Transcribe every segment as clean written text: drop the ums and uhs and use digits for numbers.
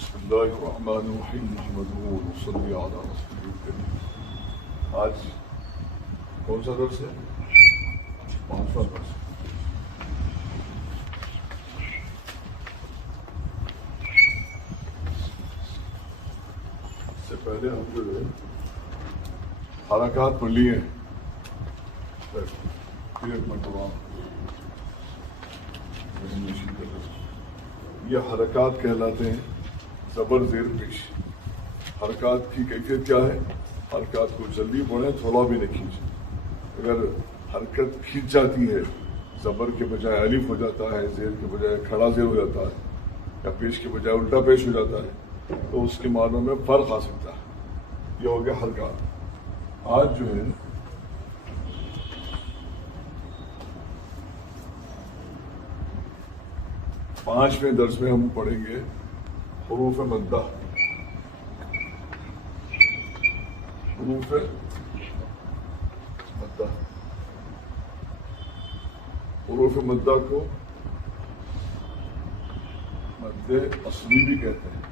بسم اللہ الرحمن الرحیم نحمدہ ونصلی علی رسولہ الکریم۔ آج کون سا درس ہے؟ 5واں درس۔ اس سے پہلے ہم جو ہے حرکات پڑھ لیے ہیں۔ ایک منٹ یہ حرکات کہلاتے ہیں زبر زیر پیش۔ حرکات کی کیفیت کیا ہے؟ حرکات کو جلدی پڑھیں، تھوڑا بھی نہیں کھینچیں۔ اگر حرکت کھینچ جاتی ہے، زبر کے بجائے الف ہو جاتا ہے، زیر کے بجائے کھڑا زیر ہو جاتا ہے، یا پیش کے بجائے الٹا پیش ہو جاتا ہے، تو اس کے معنوں میں فرق آ سکتا ہے۔ یہ ہو گیا حرکات۔ آج جو ہے 5ویں درس میں ہم پڑھیں گے حروف مدہ۔ حروف مدہ، حروف مدہ کو مد اصلی بھی کہتے ہیں،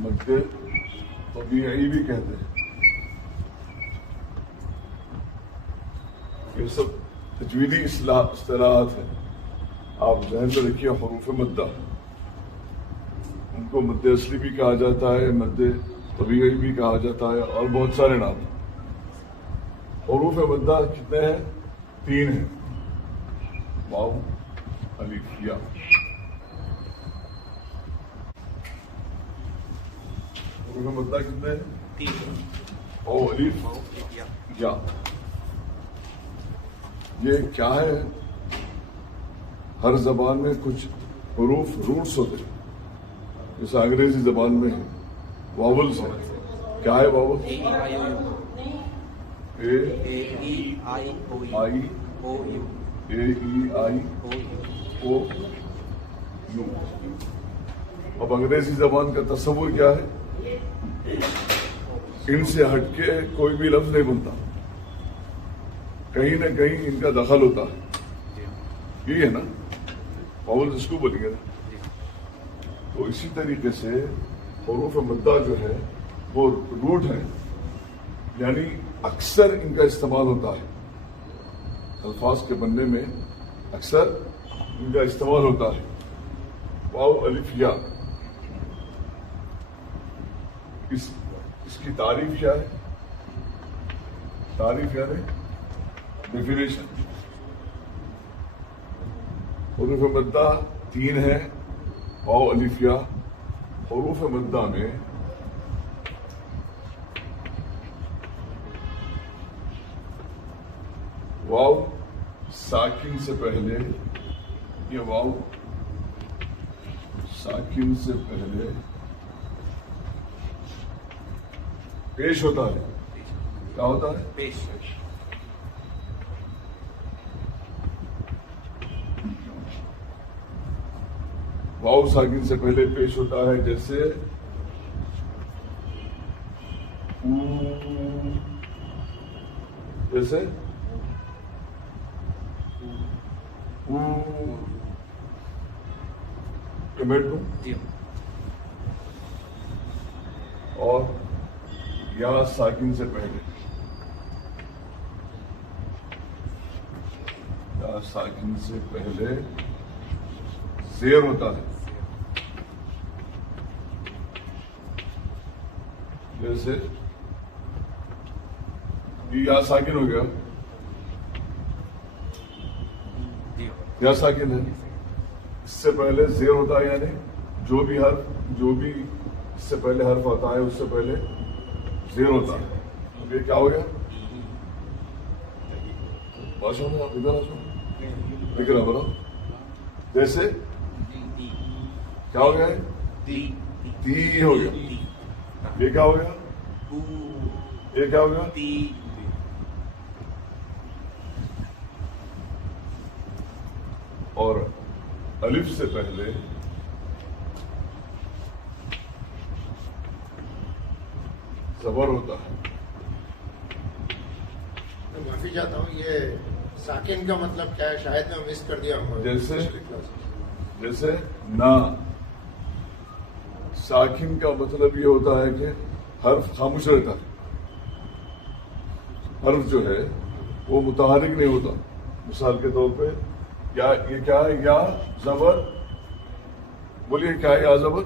مد طبیعی بھی کہتے ہیں۔ یہ سب تجویدی اصطلاحات ہیں، آپ ذہن میں رکھیے۔ حروف مدہ، ان کو مد اصلی بھی کہا جاتا ہے، مد طبیعی بھی کہا جاتا ہے، اور بہت سارے نام ہیں۔ حروف مدہ کتنے ہیں؟ 3 ہیں، واو، الف، یا۔ حروف مدہ کتنے ہیں؟ 3۔ واو، الف، یا۔ یہ کیا ہے؟ ہر زبان میں کچھ حروف روٹس ہوتے ہیں، جیسے انگریزی زبان میں واولز ہیں۔ کیا ہے واول؟ اے ای آئی او یو۔ اب انگریزی زبان کا تصور کیا ہے؟ ان سے ہٹ کے کوئی بھی لفظ نہیں بنتا، کہیں نہ کہیں ان کا دخل ہوتا ہے۔ یہی ہے نا، واول اس کو بولیں گے نا۔ تو اسی طریقے سے حروف مدہ جو ہے وہ روٹ ہیں، یعنی اکثر ان کا استعمال ہوتا ہے الفاظ کے بننے میں، اکثر ان کا استعمال ہوتا ہے۔ واو، الف، یا۔ اس کی تعریف کیا ہے؟ تعریف یعنی ڈیفینیشن۔ حروف مدہ 3 ہیں، واو، الف، یا۔ حروف مدہ میں واو ساکن سے پہلے، یہ واو ساکن سے پہلے پیش ہوتا ہے۔ کیا ہوتا ہے؟ پیش۔ واو ساکن سے پہلے پیش ہوتا ہے، جیسے جیسے ٹمیٹو، اور یا ساکن سے پہلے، یا ساکن سے پہلے زیر ہوتا ہے، جیسے یہ یا ساکن ہو گیا، یا ساکن ہے، اس سے پہلے زیر ہوتا ہے، یعنی جو بھی اس سے پہلے حرف آتا ہے اس سے پہلے زیر ہوتا ہے۔ یہ کیا ہو گیا؟ باشا میں آپ ادھر آ دکھ رہا بولو، جیسے کیا ہو گیا ہے؟ تی ہو گیا۔ یہ کیا ہو گیا؟ یہ کیا ہو گیا؟ اور الف سے پہلے زبر ہوتا ہے۔ معافی چاہتا ہوں، یہ ساکن کا مطلب کیا ہے؟ شاید میں مس کر دیا ہوں. جیسے نا، ساکن کا مطلب یہ ہوتا ہے کہ حرف خاموش رہتا ہے، حرف جو ہے وہ متحرک نہیں ہوتا. مثال کے طور پہ یہ کیا ہے؟ یا زبر، بولیے کیا ہے؟ یا زبر،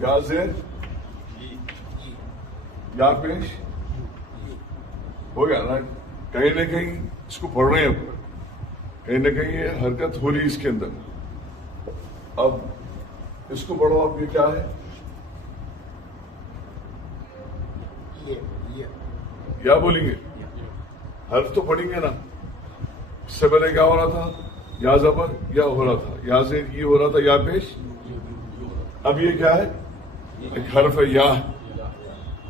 یا زیر، یا پیش، ہو گیا نا. کہیں نہ کہیں اس کو پڑھ رہے ہیں، کہیں نہ کہیں یہ حرکت ہو رہی اس کے اندر. اب اس کو پڑھو آپ، یہ کیا ہے؟ یا بولیں گے، حرف تو پڑھیں گے نا. اس سے پہلے کیا ہو رہا تھا؟ یا زبر، یا ہو رہا تھا، یا زیر، یہ ہو رہا تھا، یا پیش. اب یہ کیا ہے؟ ایک حرف ہے یا.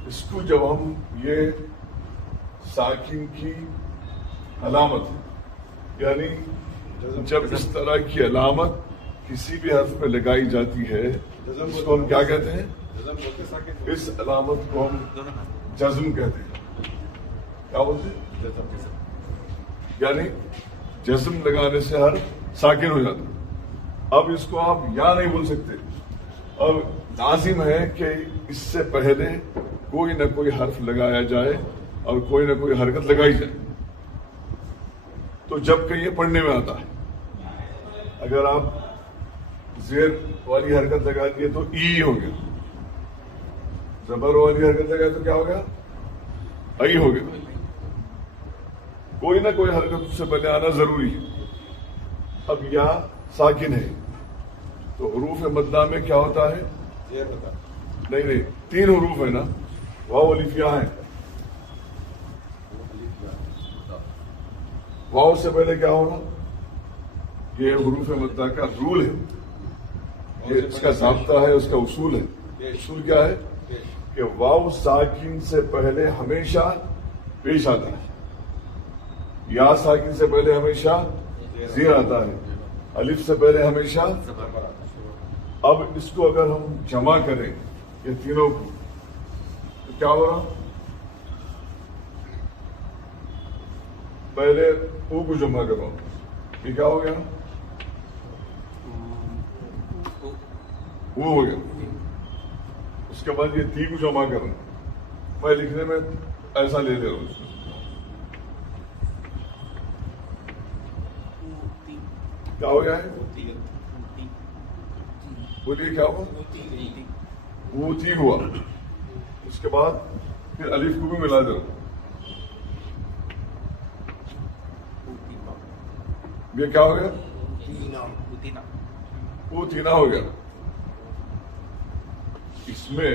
اس کو جب ہم یہ ساکن کی علامت، یعنی جب اس طرح کی علامت کسی بھی حرف پہ لگائی جاتی ہے اس کو ہم کیا کہتے ہیں؟ اس علامت کو ہم جزم کہتے ہیں. کیا بولتے ہیں؟ یعنی جزم لگانے سے حرف ساکن ہو جاتا. اب اس کو آپ یا نہیں بول سکتے. اب لازم ہے کہ اس سے پہلے کوئی نہ کوئی حرف لگایا جائے اور کوئی نہ کوئی حرکت لگائی جائے. تو جب کہ یہ پڑھنے میں آتا ہے، اگر آپ زیر والی حرکت لگا دیے تو ای ہو گیا، زبر والی حرکت لگائے تو کیا ہو گیا؟ ای ہو گیا. کوئی نہ کوئی حرکت اس سے پہلے آنا ضروری ہے. اب یا ساکن ہے تو حروف مدہ میں کیا ہوتا ہے؟ نہیں، 3 حروف ہے نا، واو الف یا ہے. واو سے پہلے کیا ہوگا؟ یہ حروف مدہ کا رول ہے، یہ اس کا ضابطہ ہے، اس کا اصول ہے. اصول کیا ہے؟ کہ واو ساکن سے پہلے ہمیشہ پیش آتا ہے، یا ساکن سے پہلے ہمیشہ زیر آتا ہے، الف سے پہلے ہمیشہ. اب اس کو اگر ہم جمع کریں یہ تینوں کو تو کیا ہو رہا؟ پہلے او کو جمع کرو، یہ کیا ہو گیا؟ وہ ہو گیا. اس کے بعد یہ تی کو جمع کرنا، میں لکھنے میں ایسا لے رہا ہوں. کیا ہو گیا ہے؟ بولیے کیا ہوا؟ وہ تی ہوا. اس کے بعد پھر الف کو بھی ملا دو، یہ کیا ہو گیا؟ وہ تینا ہو گیا. اس میں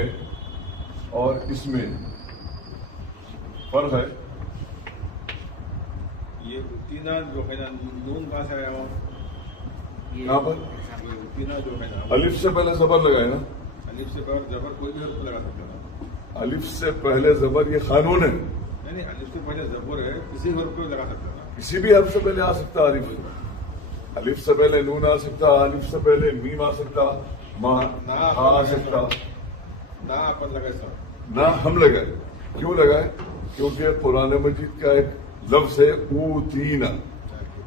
اور اس میں فرق ہے. یہ تینا جو ہے نا، نون کہاں سے آیا ہو؟ یہاں پر تینا جو ہے نا، الف سے پہلے زبر لگائے نا. الف سے پہلے زبر کوئی بھی حرف لگا سکتا ہے. الف سے پہلے زبر یہ قانون ہے. نہیں، الف سے پہلے زبر ہے، کسی حرف کو لگا سکتا ہے. کسی بھی حرف سے پہلے آ سکتا الف. الف سے پہلے نون آ سکتا، الف سے پہلے میم آ سکتا، ہا آ سکتا. نہ اپن لگائے سب، نہ ہم لگائے. کیوں لگائے؟ کیونکہ قرآن مجید کا ایک لفظ ہے اوتینا.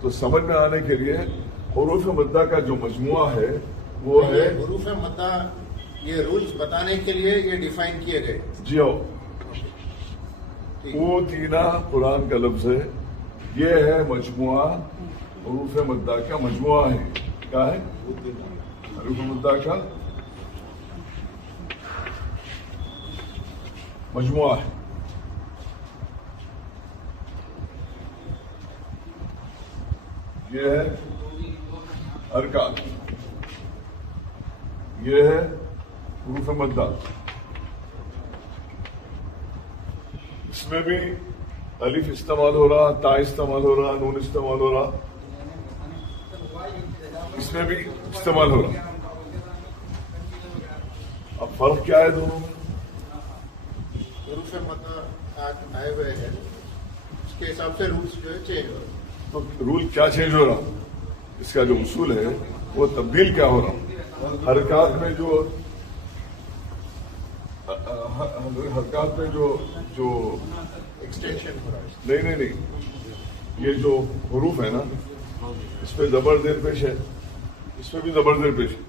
تو سمجھ میں آنے کے لیے حروف مدہ کا جو مجموعہ ہے وہ ہے حروف مدہ. یہ رولز بتانے کے لیے یہ ڈیفائن کیے گئے. جی ہو. اوتینا قرآن کا لفظ ہے، یہ ہے مجموعہ حروف مدہ کا مجموعہ ہے. کیا ہے؟ حروف مدہ کا مجموعہ ہے. یہ ہے حرکات، یہ ہے حروف مدہ. اس میں بھی الف استعمال ہو رہا، تا استعمال ہو رہا، نون استعمال ہو رہا، اس میں بھی استعمال ہو رہا. اب فرق کیا ہے دونوں میں؟ حروف مدہ آج آئے ہوئے ہیں، اس کے حساب سے رولز جو ہے چینج ہو رہے ہیں. تو رول کیا چینج ہو رہا؟ اس کا جو اصول ہے وہ تبدیل کیا ہو رہا؟ حرکات میں جو حرکات میں جو ایکسٹینشن ہو رہا ہے. نہیں یہ جو حروف ہے نا اس پہ زبر زیر پیش ہے, اس پہ بھی زبر زیر پیش ہے.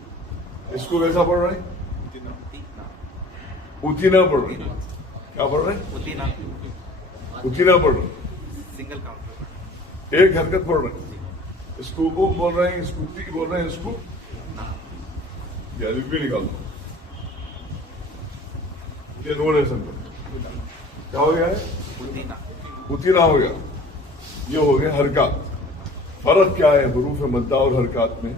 اس کو کیسا پڑھ رہے ہیں؟ اتینا پڑھ رہے ہیں. کیا پڑھ رہے ہیں؟ اتینا پڑھ رہے ہیں. Single count. ایک حرکت پڑھ رہے ہیں. اس کو او بول رہے ہیں, اس کو تی بول رہے ہیں, اس کو یہ الف بھی نکال دو. یہ نون ہے سن. کیا ہو گیا ہے؟ اتینا ہو گیا. یہ ہو گیا حرکات. فرق کیا ہے حروف مدہ اور حرکات میں؟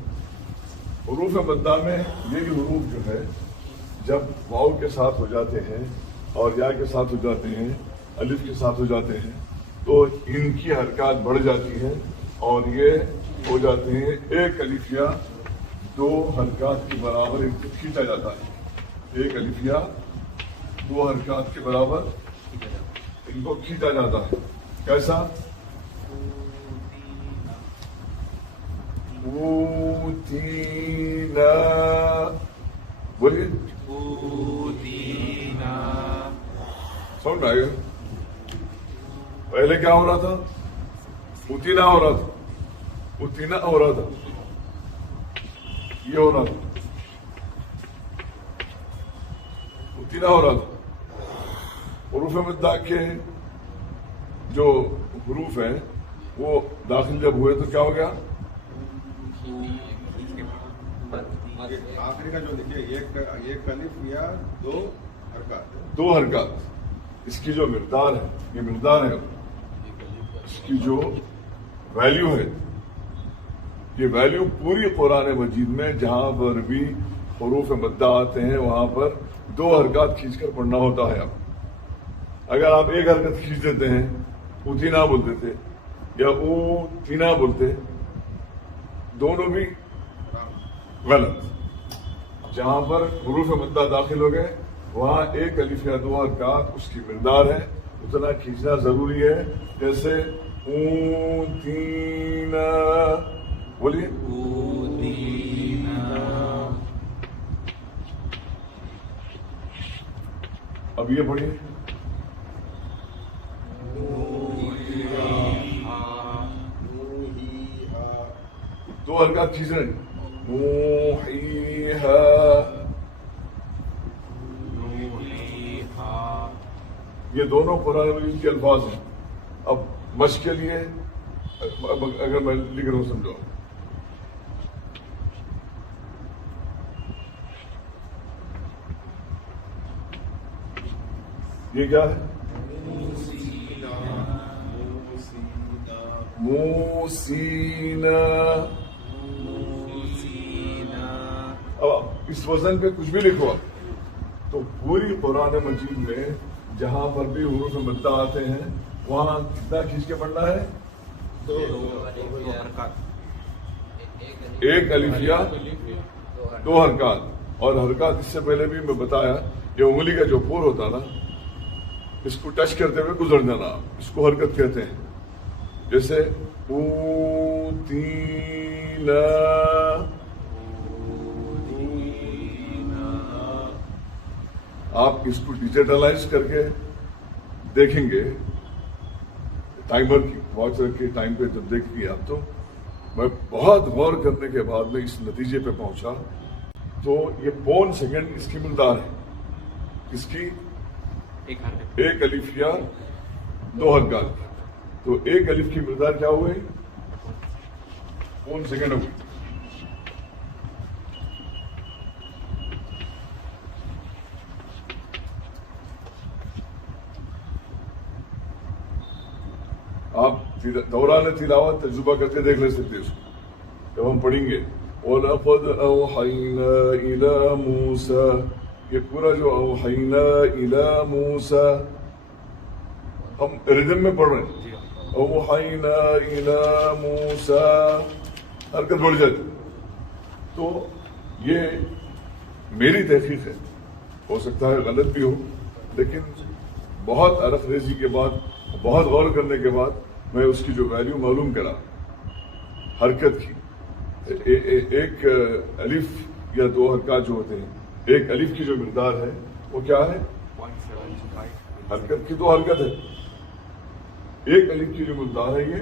حروف مدہ میں یہ حروف جو ہے جب واؤ کے ساتھ ہو جاتے ہیں اور یا کے ساتھ ہو جاتے ہیں, الف کے ساتھ ہو جاتے ہیں, تو ان کی حرکات بڑھ جاتی ہیں اور یہ ہو جاتے ہیں ایک الف یا دو حرکات کے برابر ان کو کھینچا جاتا ہے. ایک الف یا دو حرکات کے برابر ان کو کھینچا جاتا ہے. کیسا؟ اوتینا. بولیے سمجھ آئے گا. پہلے کیا ہو رہا تھا؟ اتینا ہو رہا تھا. اتینا ہو رہا تھا. یہ ہو رہا تھا. اتینا ہو رہا تھا. حروف مدہ کے جو حروف ہیں وہ داخل جب ہوئے تو کیا ہو گیا؟ آخری کا جو دیکھیے ایک الف یا دو حرکات. دو حرکات. اس کی جو مقدار ہے, یہ مقدار ہے, اس کی جو ویلیو ہے, یہ ویلیو پوری قرآن مجید میں جہاں پر بھی حروف مدہ آتے ہیں وہاں پر دو حرکات کھینچ کر پڑھنا ہوتا ہے. اگر آپ ایک حرکت کھینچ دیتے ہیں, اتینا بولتے تھے یا او تینا بولتے, دونوں بھی غلط. جہاں پر حروف مدہ داخل ہو گئے وہاں ایک الف یا دو حرکات اس کی مقدار ہے, اتنا کھینچنا ضروری ہے. جیسے اوتینا, بولیے اب یہ پڑھیے. دو حرکات کھینچ رہے ہیں. نوحیہا. یہ دونوں قرآن مجید کے الفاظ ہیں. اب مشق کے لیے اگر میں لکھ رہا ہوں سمجھو. یہ کیا ہے؟ موسینا. اب اس وزن پہ کچھ بھی لکھو آپ تو پوری قرآن مجید میں جہاں پر بھی حروف مدہ آتے ہیں وہاں کتنا کھینچ کے پڑھنا ہے؟ ایک الف یا دو حرکات. اور حرکات اس سے پہلے بھی میں بتایا یہ انگلی کا جو پور ہوتا نا اس کو ٹچ کرتے ہوئے گزر جانا, اس کو حرکت کہتے ہیں. جیسے اوتینا. آپ اس کو ڈیجیٹلائز کر کے دیکھیں گے ٹائمر کی واچ رکھ کے ٹائم پہ جب دیکھیں گے آپ تو میں بہت غور کرنے کے بعد میں اس نتیجے پہ پہنچا. تو یہ پون سیکنڈ اس کی مقدار ہے. اس کی ایک الف یا دو حرکات. تو ایک الف کی مقدار کیا ہوئی؟ پون سیکنڈ ہو گئی. آپ دوران تلاوت تجربہ کرتے دیکھ لے سکتے اس کو. جب ہم پڑھیں گے وَلَقَدْ أَوْحَيْنَا إِلَى مُوسَى, یہ پورا جو أَوْحَيْنَا إِلَى مُوسَى ہم ردم میں پڑھ رہے ہیں. أَوْحَيْنَا إِلَى مُوسَى حرکت بڑھ جاتی. تو یہ میری تحقیق ہے, ہو سکتا ہے غلط بھی ہو, لیکن بہت عرق ریزی کے بعد بہت غور کرنے کے بعد میں اس کی جو ویلیو معلوم کرا حرکت کی. ایک الف یا دو حرکات جو ہوتے ہیں, ایک الف کی جو مقدار ہے وہ کیا ہے؟ حرکت کی تو حرکت ہے. ایک الف کی جو مقدار ہے یہ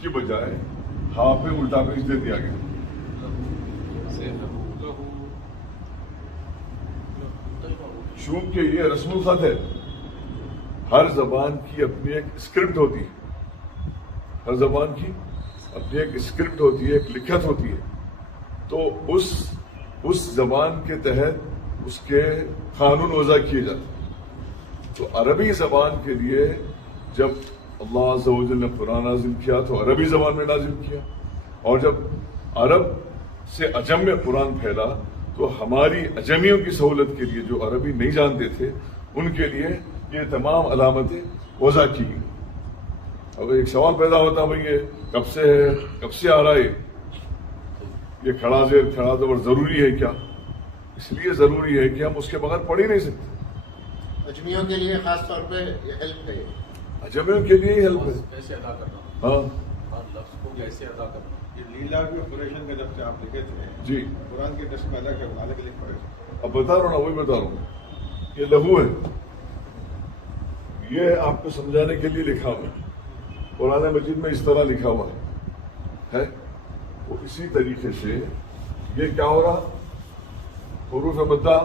کی بجائے ہاں پہ الٹا پیش دے دیا گیا. چونکہ یہ رسم الخط ہے، ہر زبان کی اپنی ایک اسکرپٹ ہوتی ہے، ہر زبان کی اپنی ایک اسکرپٹ ہوتی ہے، ایک لکھت ہوتی ہے. تو اس زبان کے تحت اس کے قانون وضع کیے جاتے ہیں. تو عربی زبان کے لیے جب اللہ عز و جل نے قرآن نازل کیا تو عربی زبان میں نازل کیا، اور جب عرب سے عجم میں قرآن پھیلا تو ہماری عجمیوں کی سہولت کے لیے جو عربی نہیں جانتے تھے ان کے لیے یہ تمام علامتیں وضع کی گئی. اب ایک سوال پیدا ہوتا بھائی یہ کب سے ہے، کب سے آ رہا ہے یہ کھڑا زیر کھڑا زبر ضروری ہے کیا؟ اس لیے ضروری ہے کہ ہم اس کے بغیر پڑھ ہی نہیں سکتے. اجمیوں کے لیے خاص طور پہ یہ ہیلپ ہے. اجمیوں کے لیے ہی ہیلپ ہے. کیسے ادا کرنا، ہاں ہر لفظ کو کیسے ادا کرنا. یہ لیلا بھی آپریشن کا جب سے آپ لکھے تھے جی قرآن کے ٹیسٹ میں الگ ہے، الگ لکھ پڑے. اب بتا رہا ہوں نا، وہی بتا رہا ہوں. یہ لہو ہے، یہ آپ کو سمجھانے کے لیے لکھا ہوا ہے. قرآن مجید میں اس طرح لکھا ہوا ہے. وہ اسی طریقے سے یہ کیا ہو رہا، حروف مدہ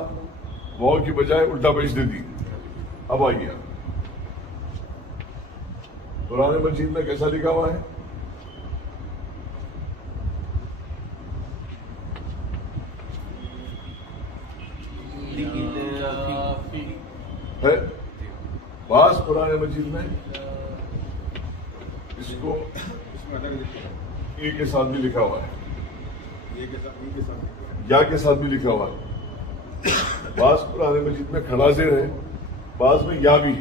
واو کی بجائے الٹا پیش دے دی. اب آئیے قرآن مجید میں کیسا لکھا ہوا ہے؟ ہے بعض قرآن مجید میں اس کو اس میں الگ لکھے ہیں. ای کے ساتھ بھی لکھا ہوا ہے، یہ کے ساتھ لکھے ہیں. یا کے ساتھ بھی لکھا ہوا ہے. بعض قرآن مجید میں کھڑا زیر ہے، بعض میں یا بھی.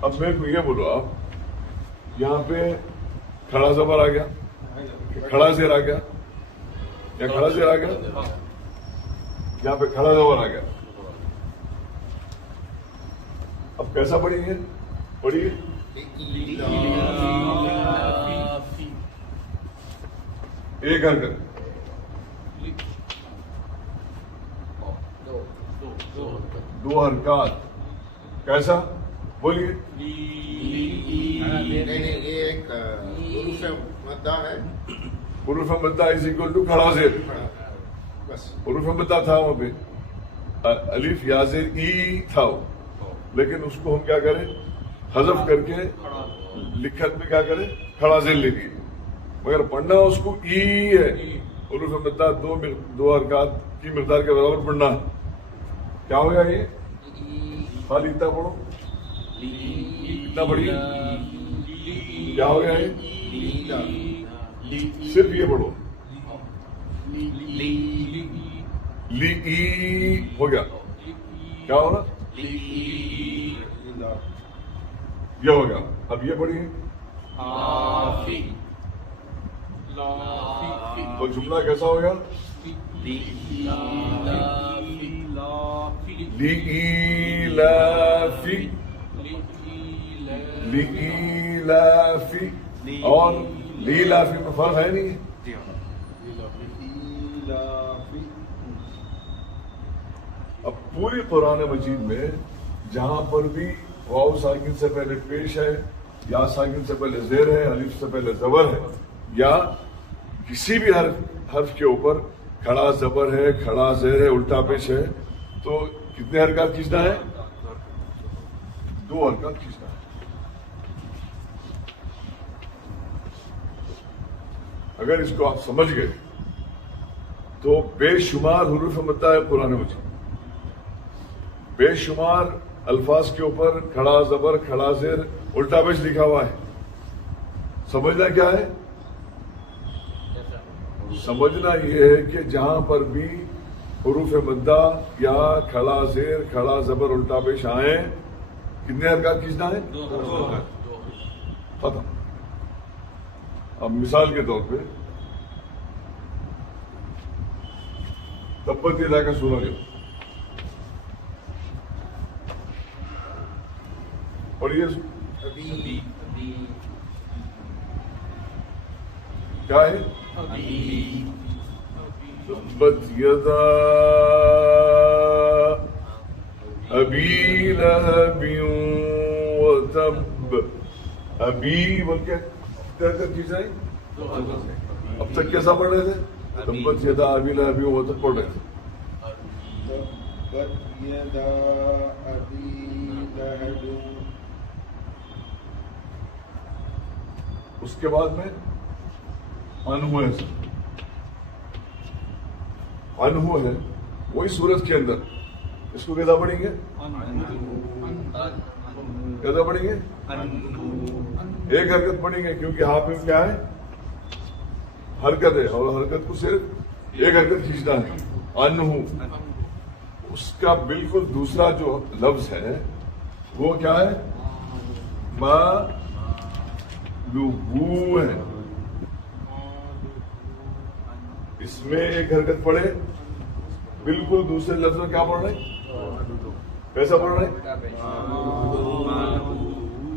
اب میرے کو یہ بولو، آپ یہاں پہ کھڑا زبر آ گیا، کھڑا زیر آ گیا، یا کھڑا زیر آ گیا، یہاں پہ کھڑا زبر آ گیا. اب کیسا پڑھیں گے؟ پڑھیے ایک حرکت، دو حرکات. کیسا بولیے؟ نہیں یہ ایک حروف مدہ ہے. حروف مدہ از اکول ٹو کھڑا زیر. بس حروف مدہ تھا وہاں پہ، الف یا زیر ای تھا وہ، لیکن اس کو ہم کیا کریں، حذف کر کے لکھت میں کیا کریں، کھڑا زیر لے لیے. مگر پڑھنا اس کو ای ہے. حروف مدہ دو حرکات کی مقدار کے برابر پڑھنا. کیا ہو گیا یہ؟ خالی اتنا پڑھو، اتنا پڑھیے. کیا ہو گیا یہ؟ صرف یہ پڑھو، لی ای ہو گیا. کیا ہوگا؟ یہ ہو گیا. اب یہ پڑھیے تو جملہ کیسا ہو گیا؟ لِإِيلَافِ لِإِيلَافِ اور لیلافی میں فرق ہے نہیں. اب پوری قرآن مجید میں جہاں پر بھی واو ساکن سے پہلے پیش ہے، یا ساکن سے پہلے زیر ہے، الف سے پہلے زبر ہے، یا کسی بھی حرف کے اوپر کھڑا زبر ہے، کھڑا زیر ہے، الٹا پیش ہے، تو کتنے حرکات کھینچنا ہے؟ 2 حرکات کھینچنا ہے. اگر اس کو آپ سمجھ گئے تو بے شمار حروف مدہ ہے قرآن مجید. بے شمار الفاظ کے اوپر کھڑا زبر، کھڑا زیر، الٹا پیش لکھا ہوا ہے. سمجھنا کیا ہے؟ سمجھنا یہ ہے کہ جہاں پر بھی حروف مدہ یا کھڑا زیر، کھڑا زبر، الٹا پیش آئیں، کتنے حرکات کھینچنا ہے؟ 2 ختم. اب مثال کے طور پہ تبت یدا کا سورہ لو، اور یہ کیا ہے؟ تبت یدا ابی لہب وتب ابھی بول کے کھینچ رہے ہیں. اب تک کیسا پڑھ رہے تھے؟ تبت یدا ابی لہب وہ تک پڑھ رہے تھے. تبت یدا ابی لہب. اس کے بعد میں انہو ہے. انہو ہے وہی سورت کے اندر. اس کو کیسا پڑھیں گے؟ کیسا پڑھیں گے؟ ایک حرکت پڑھیں گے کیونکہ ہاتھ میں کیا ہے؟ حرکت ہے اور حرکت کو صرف ایک حرکت کھینچنا ہے. انہو اس کا بالکل دوسرا جو لفظ ہے وہ کیا ہے؟ ما لہو ہے. اس میں ایک حرکت پڑھے بالکل دوسرے لفظ میں کیا پڑھ رہے ہیں؟ کیسا پڑھ رہے ہیں؟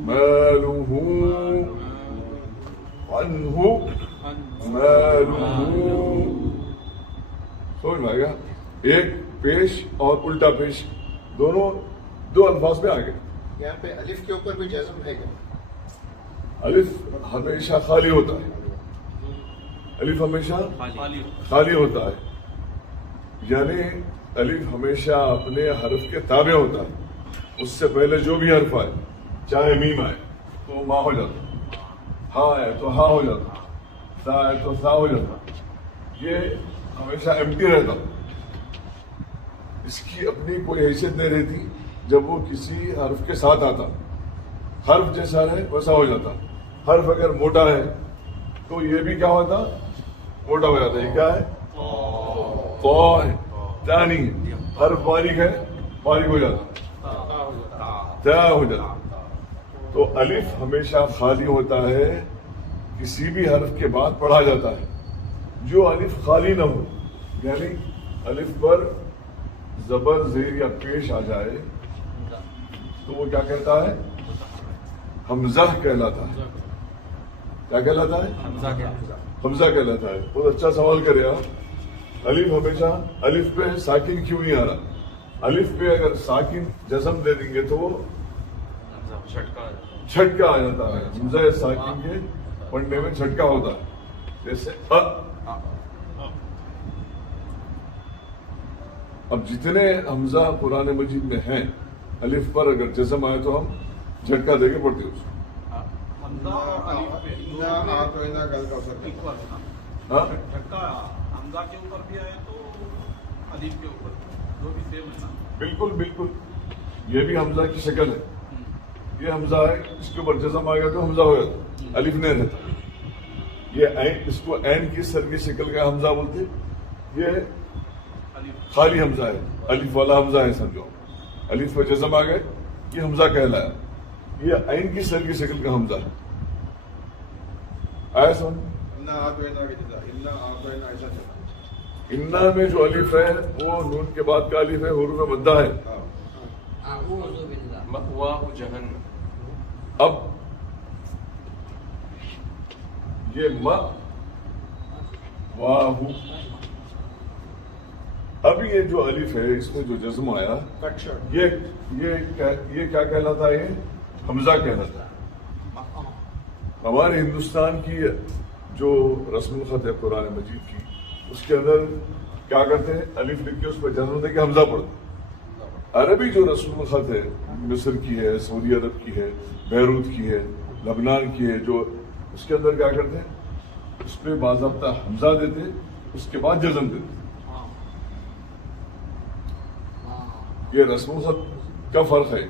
مالہ انہو مالہ. سمجھ میں آ گیا؟ ایک پیش اور الٹا پیش دونوں دو الفاظ میں آ گئے. یہاں پہ الف کے اوپر بھی جزم ہے کیا؟ الف ہمیشہ خالی ہوتا ہے. الف ہمیشہ خالی ہوتا ہے یعنی الف ہمیشہ اپنے حرف کے تابع ہوتا ہے. اس سے پہلے جو بھی حرف آئے چاہے میم آئے تو ماں ہو جاتا, ہاں آئے تو ہاں ہو جاتا, سا آئے تو سا ہو جاتا. یہ ہمیشہ ایمٹی رہتا. اس کی اپنی کوئی حیثیت نہیں رہتی. جب وہ کسی حرف کے ساتھ آتا حرف جیسا رہے ویسا ہو جاتا. حرف اگر موٹا ہے تو یہ بھی کیا ہوتا؟ موٹا ہو جاتا. یہ کیا ہے؟ تو ہے, تا نہیں ہے. حرف باریک ہے باریک ہو جاتا, تا ہو جاتا. تو الف ہمیشہ خالی ہوتا ہے, کسی بھی حرف کے بعد پڑھا جاتا ہے. جو الف خالی نہ ہو یعنی الف پر زبر زیر یا پیش آ جائے تو وہ کیا کہتا ہے؟ حمزہ کہلاتا ہے. کیا کہلاتا ہے؟ حمزہ کہلاتا ہے. بہت اچھا سوال کرے آپ. الف ہمیشہ الف پہ ساکن کیوں نہیں آ رہا؟ الف پہ اگر ساکن جزم دے دیں گے تو وہ جھٹکا آ جاتا ہے. حمزہ ساکن کے پڑھنے میں جھٹکا ہوتا ہے. جیسے اب جتنے حمزہ قرآن مجید میں ہیں الف پر اگر جزم آئے تو ہم جھٹکا دے کے پڑھتے ہیں اس کو. بالکل بالکل یہ بھی حمزہ کی شکل ہے. یہ حمزہ ہے, اس کے اوپر جزم آ گیا تو حمزہ ہو جاتا, الف نہیں رہتا. یہ اس کو عین کی سر کی شکل کا حمزہ بولتے. یہ خالی حمزہ ہے, الف والا حمزہ ہے سمجھو. الف پہ جزم آ گئے یہ حمزہ کہلایا. یہ عین کی سر کی شکل کا حمزہ ہے. آیا سمجھ؟ انا میں جو الف ہے وہ نون کے بعد کا الف ہے, حروف مدہ ہے. اب یہ م واہ, اب یہ جو الف ہے اس میں جو جزم آیا یہ کیا کہلاتا ہے؟ یہ حمزہ کہلاتا ہے. ہمارے ہندوستان کی جو رسم الخط ہے قرآن مجید کی, اس کے اندر کیا کرتے ہیں؟ الف لکھ کے اس پہ جزم دے کے حمزہ پڑھتے. عربی جو رسم الخط ہے مصر کی ہے, سعودی عرب کی ہے, بیروت کی ہے, لبنان کی ہے, جو اس کے اندر کیا کرتے ہیں؟ اس پہ باضابطہ حمزہ دیتے, اس کے بعد جزم دیتے. یہ رسم الخط کا فرق ہے.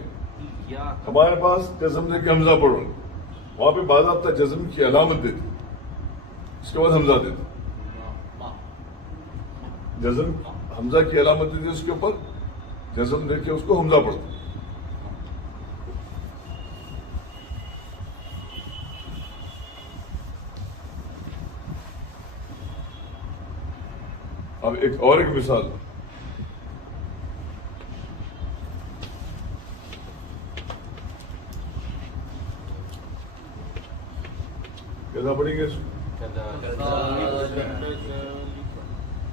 ہمارے پاس جزم دے کے حمزہ پڑھو, وہاں پہ باضابطہ جزم کی علامت دیتے, اس کے بعد حمزہ دیتے. جزم حمزہ کی علامت دیتے, اس کے اوپر جزم دے کے اس کو حمزہ پڑھتے. اب اور ایک مثال, کیسا پڑھیں گے؟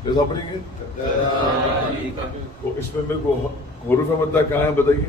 کیسا پڑھیں گے؟ تو اس میں میرے کو حروف مدہ کہاں ہے بتائیے.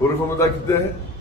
حروف مدہ کتنے ہیں؟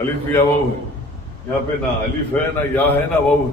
الف یا واو ہے. یہاں پہ نہ الف ہے نہ یا ہے نہ واو ہے.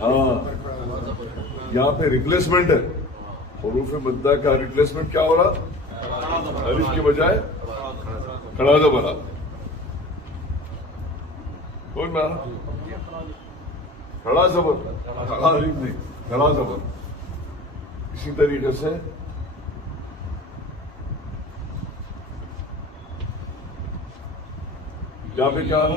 ہاں یہاں پہ ریپلیسمنٹ ہے. حروف مدہ کا ریپلیسمنٹ کیا ہو رہا؟ الف کے بجائے کھڑا زبر آ. کوئی میں کھڑا زبر کھڑا الف نہیں کھڑا زبر. اسی طریقے سے یہاں پہ کیا ہے؟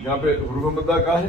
یہاں پہ حروف مدہ کہاں ہے؟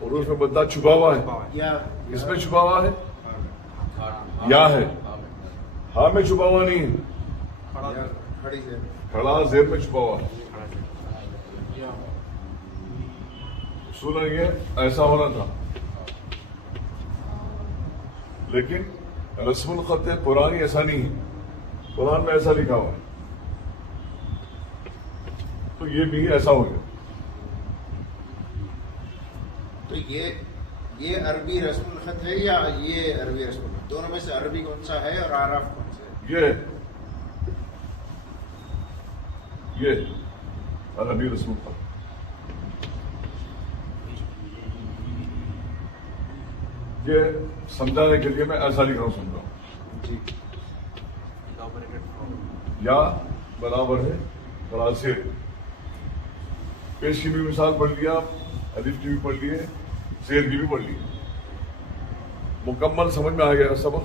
حروف مدہ چھپا ہوا ہے. یا اس میں چھپا ہوا ہے یا ہے. ہاں میں چھپا ہوا نہیں ہے. کھڑی ہے کھڑا زیر میں چھپا ہوا ہے. سنیں گے ایسا ہونا تھا لیکن رسم الخط قرآن ایسا نہیں ہے. قرآن میں ایسا لکھا ہوا ہے تو یہ بھی ایسا ہو گیا. تو یہ عربی رسم الخط ہے یا یہ عربی رسم الخط؟ دونوں میں سے عربی کون سا ہے اور آراف کون سا ہے؟ یہ عربی رسم الخط. یہ سمجھانے کے لیے میں ایسا لکھ رہا ہوں سمجھاؤں. جی یا برابر ہے بڑا سے. پیش کی بھی مثال پڑھ لیا, الف کی بھی پڑھ لیے, زیر کی بھی پڑھ لی. مکمل سمجھ میں آ گیا سبق.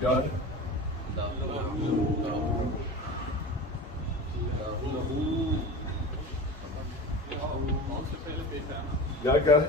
کیا ہے؟ یا کیا ہے؟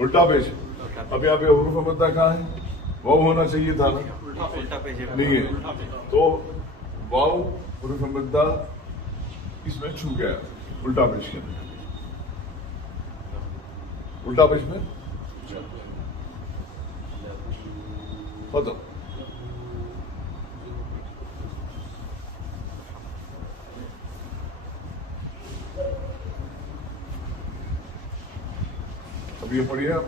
الٹا پیش. اب یہاں پہ حروف مدہ کہاں ہے؟ واو ہونا چاہیے تھا نا, الٹا پیج نہیں ہے. تو واو حروف مدہ اس میں چھو گیا الٹا پیش کے اندر. الٹا پیش میں ختم. اب یہ پڑھیے آپ.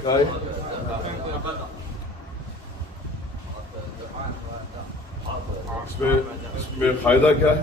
کیا ہے؟ اس میں فائدہ کیا ہے؟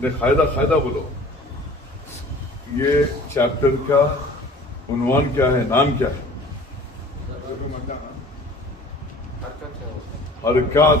نہیں, فائدہ بولو. یہ چیپٹر کا عنوان کیا ہے, نام کیا ہے؟ حرکات.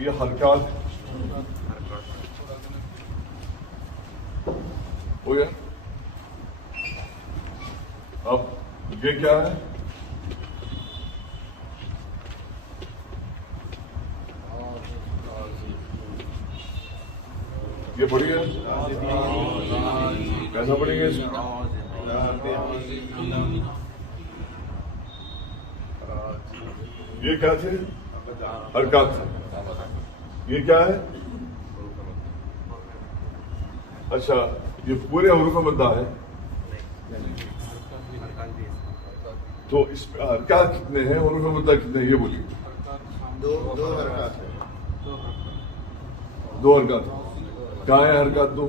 یہ حرکات ہو گیا. اب یہ کیا ہے؟ یہ پڑھیے کیسا پڑھیں گے اس کو؟ یہ کیا تھے؟ حرکات تھے. یہ کیا ہے؟ اچھا, یہ پورے حروف مدہ ہے. تو اس میں حرکات کتنے ہیں, حروف مدہ کتنے ہیں, یہ بولیے. دو حرکات ہے. دو حرکات. کہاں ہے حرکات؟ دو.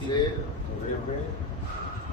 زیر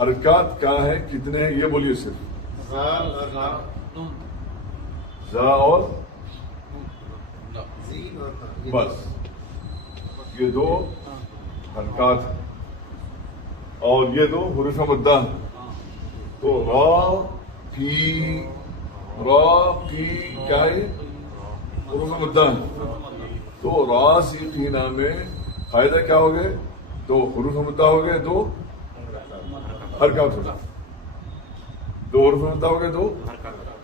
حرکات کہاں ہے, کتنے ہیں, یہ بولیے صرف. غال اور لا, زا اور زین اور نا, یہ بس. یہ دو حرکات ہیں اور یہ دو حروف مدہ ہیں. تو را کی کیا ہے؟ حروف مدہ ہیں. تو را سیقینا میں فائدہ کیا ہو گئے؟ دو حروف مدہ ہو گئے, دو حرکات ہو گئے. دو حروف مدہ ہو گئے, دو.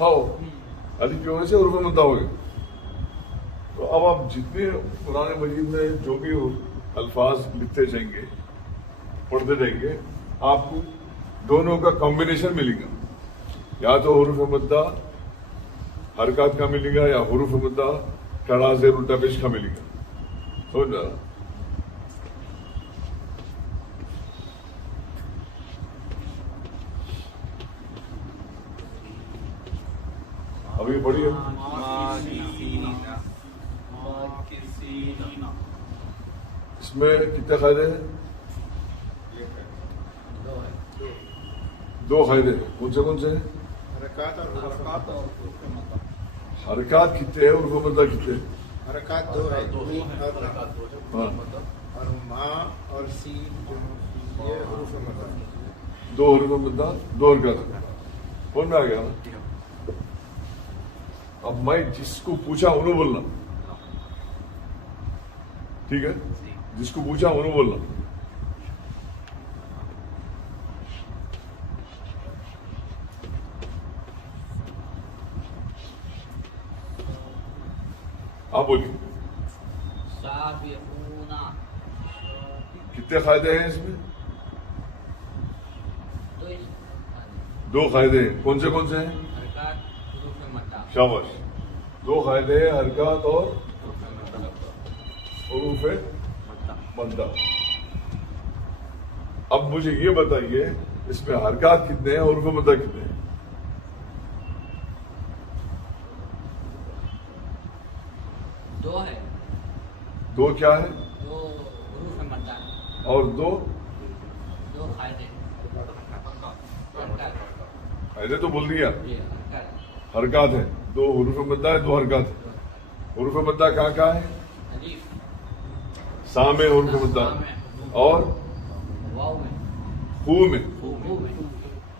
ہاؤ الف کی وجہ سے حروف مدہ ہو گئے. تو اب آپ جتنے قرآن مجید میں جو بھی الفاظ لکھتے جائیں گے پڑھتے رہیں گے آپ کو دونوں کا کمبینیشن ملے گا. یا تو حروف مدہ حرکات کا ملے گا یا حروف مدہ کھڑا زیر الٹا پیش کا ملے گا. سمجھ رہا ابھی پڑھیے. اس میں کتنے قاعدے ہیں؟ دو قاعدے. کون سے ہیں؟ حرکات اور حرکات اور حروف مدہ. حرکات کتنے ہیں؟ حروف مدہ کتنے ہیں؟ حرکات دو ہے ہاں اور ماں اور سین یہ حروف مدہ. دو حروف مدہ دو حرکات. کون میں آ گیا نا. اب میں جس کو پوچھا انہوں بولنا. ٹھیک ہے, جس کو پوچھا انہوں بولنا. آپ بولیے کتنے قاعدے ہیں اس میں؟ دو قاعدے ہیں. کون سے ہیں؟ شاباش. دو قاعدے ہیں, حرکات اور حروف مدہ. اب مجھے یہ بتائیے اس میں حرکات کتنے ہیں, حروف مدہ کتنے ہیں؟ دو ہے. دو کیا ہے؟ دو حروف مدہ اور دو قاعدے. قاعدے تو بول دیا. حرکات حرکات ہیں. دو حروف مدہ ہے, دو حرکات ہیں. حروف مدہ کہاں ہے؟ الف سام میں حروف مدہ اور واو میں خو میں. خو میں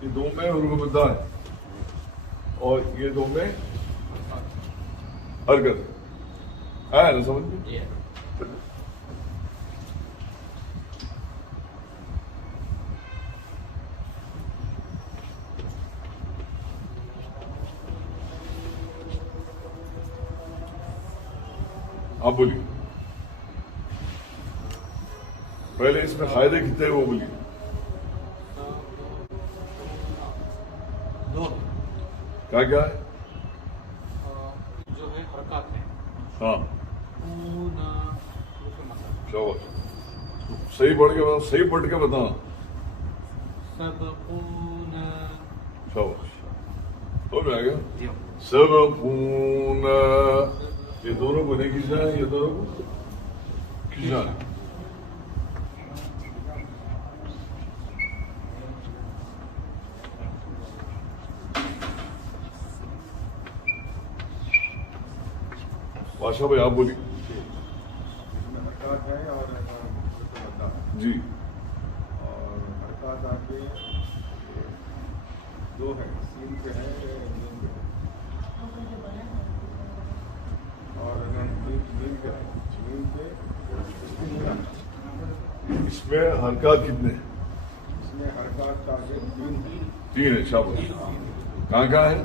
یہ دو میں حروف مدہ ہے اور یہ دو میں حرکت ہے. آیا نا سمجھ میں؟ یہ آپ بولیے. پہلے اس میں قاعدے کتنے ہیں وہ بولیے. دو کیا ہے؟ جو ہے حرکات ہیں. ہاں حروف مدہ. شاباش. صحیح پڑھ کے بتاؤ, صحیح پڑھ کے بتاؤ. سبقون شاباش. تو میں آ گیا. سبقون. یہ دونوں کو نہیں کھینچنا ہے, یہ دونوں کو کھینچنا ہے. بادشاہ بھائی آپ بولیے. حرکات ہے اور حروف مدہ ہے. جی اور حرکات آپ کے دو ہے, سین پہ ہے, نون پہ ہے. اور نون پہ ہے, نون پہ اس میں حرکات کتنے ہیں؟ اس میں حرکات کا آگے تین ہے. شاباش. کہاں ہے؟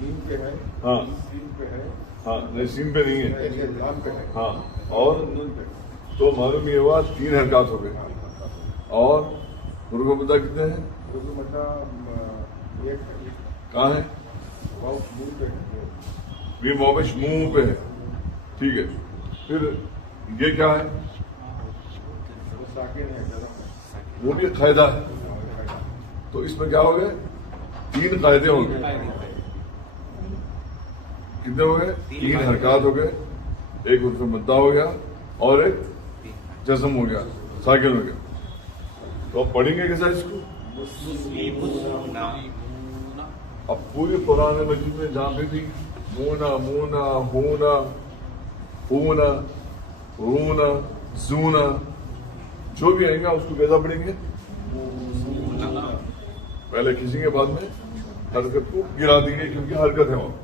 نون پہ ہے, ہاں سین پہ ہے, ہاں نہیں سین پہ نہیں ہے. لام پہ ہے, ہاں اور نون پہ ہے. تو معلوم یہ ہوا تین حرکات ہو گئے. اور حروف مدہ کتنے ہیں؟ حروف مدہ ایک ہے. کہاں ہے؟ واو نون پہ ہے. بھی موبش منہ پہ ہے. ٹھیک ہے. پھر یہ کیا ہے؟ وہ ساکن ہے, جزم ہے. وہ بھی قاعدہ ہے. تو اس میں کیا ہو گئے؟ تین قاعدے ہو گئے. کتنے ہو گئے؟ تین حرکات ہو گئے, ایک حرف مدہ ہو گیا اور ایک جزم ہو گیا, ساکن ہو گیا. تو اب پڑھیں گے کیسا اس کو؟ اب پوری قرآن مجید میں جہاں پہ بھی مونا مونا ہونا ہونا رونا زونا جو بھی آئیں گا اس کو کیسا پڑھیں گے؟ پہلے کھینچیں گے, بعد میں حرکت کو گرا دیں گے کیونکہ حرکت ہے وہاں.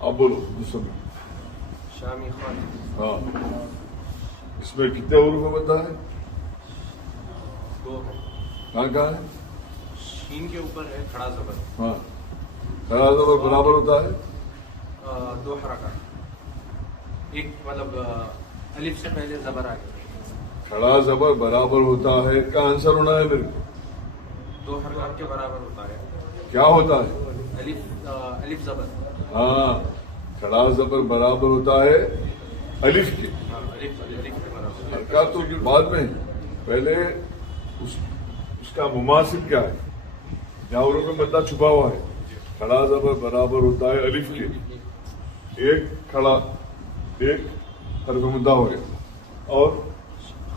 اب بولو دوسرا میں. شامی خان ہاں اس میں کتنے حروف مدہ ہے؟ دو ہے. کہاں ہے؟ شین کے اوپر ہے کھڑا زبر. ہاں کھڑا زبر برابر ہوتا ہے 2 حرکات. ایک مطلب الف سے پہلے زبر آ گیا. کھڑا زبر برابر ہوتا ہے کا آنسر ہونا ہے میرے کو. 2 حرکات کے برابر ہوتا ہے. کیا ہوتا ہے؟ الف زبر. ہاں کھڑا زبر برابر ہوتا ہے الف کے. ہاں الف کے برابر. حرکات تو بعد میں پہلے اس کا مماثل کیا ہے جہاں عروف مدہ چھپا ہوا ہے. کھڑا زبر برابر ہوتا ہے الف کے. ایک کھڑا ایک حرف مدہ ہو گیا اور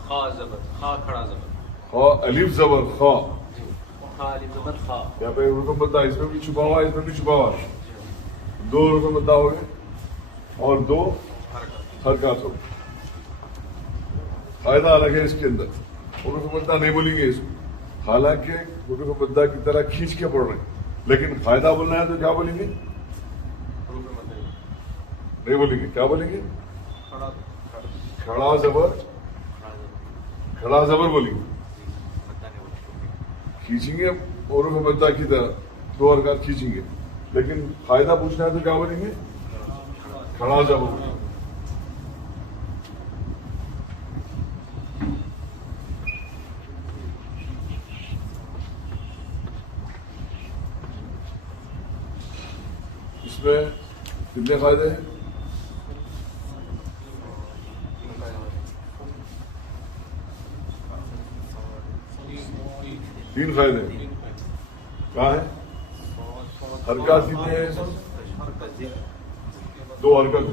خا زبر. خا کھڑا زبر. خا الف زبر خا. خا الف زبر خا. یہاں پہ حروف مدہ اس میں بھی چھپا ہوا ہے اس میں بھی چھپا ہوا ہے. 2 حروف مدہ ہو گئے اور 2 حرکات ہو گئے. فائدہ الگ ہے اس کے اندر. حروف مدہ نہیں بولیں گے اس کو حالانکہ حروف مدہ کی طرح کھینچ کے پڑھ رہے ہیں لیکن فائدہ بولنا ہے تو کیا بولیں گے؟ نہیں بولیں گے. کیا بولیں گے؟ کھڑا زبر کھڑا زبر بولیں گے. کھینچیں گے حروف مدہ کی طرح 2 حرکات کھینچیں گے لیکن فائدہ پوچھنا ہے تو کیا بولیں گے؟ کھڑا زبر. اس میں کتنے فائدے ہیں؟ 3 فائدے. کہاں ہے؟ حرکات کتنے ہیں؟ 2 حرکت.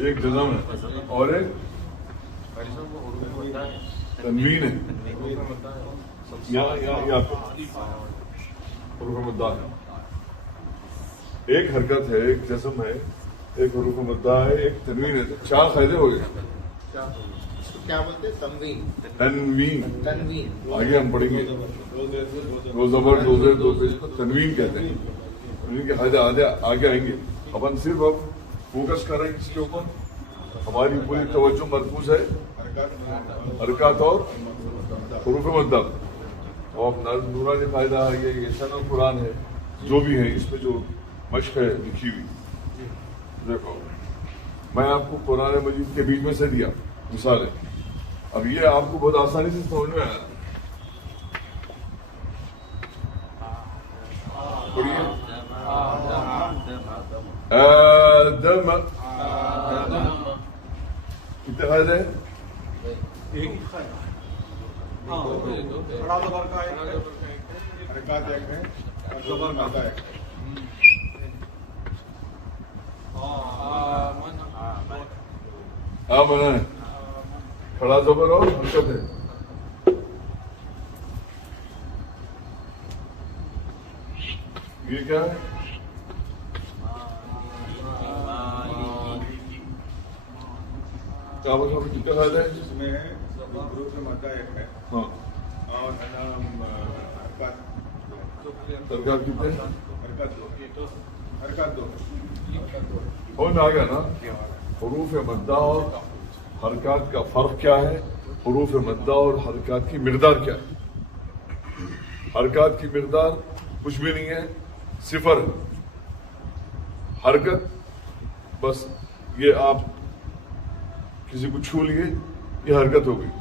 ایک جزم ہے اور ایک تنوین ہے. یہاں حروف مدہ ہے. ایک حرکت ہے ایک جزم ہے ایک حروف مدہ ہے ایک تنوین ہے. تو 4 فائدے ہو گئے. اس کو کیا بولتے ہیں؟ تنوین. تنوین تنوین. آگے ہم پڑھیں گے. 2 زبر 2 زیر 2 پیش کو تنوین کہتے ہیں. تنوین کے فائدے آگے آئیں گے. اپن صرف اب فوکس کر رہے ہیں اس کے اوپر. ہماری پوری توجہ مرکوز ہے حرکات اور حروف مدہ. اور نورانی فائدہ یہ سن قرآن ہے جو بھی ہے اس میں جو مشق ہے لکھی ہوئی. دیکھو میں آپ کو قرآن مجید کے بیچ میں سے دیا مثالیں. اب یہ آپ کو بہت آسانی سے سمجھ میں آیا. پڑھیے آدم. کتنے فائدے ہیں؟ ایک ہی فائدہ. کھڑا زبر کا ایک حرکات ایک ہے اور زبر مدہ ایک ہے. ہاں بنا ہے. کھڑا زبر اور حرکت ہے. یہ کیا ہے؟ کیا بتا کتنے فائدے ہیں؟ اس میں حروف مدہ ایک ہے ہاں اور حرکات سرکار کتنے؟ حرکات 2. سمجھ میں آ گیا نا. حروف مدہ اور حرکات کا فرق کیا ہے؟ حروف مدہ اور حرکات کی مقدار کیا ہے؟ حرکات کی مقدار کچھ بھی نہیں ہے 0. حرکت بس یہ آپ کسی کو چھو لیے یہ حرکت ہو گئی.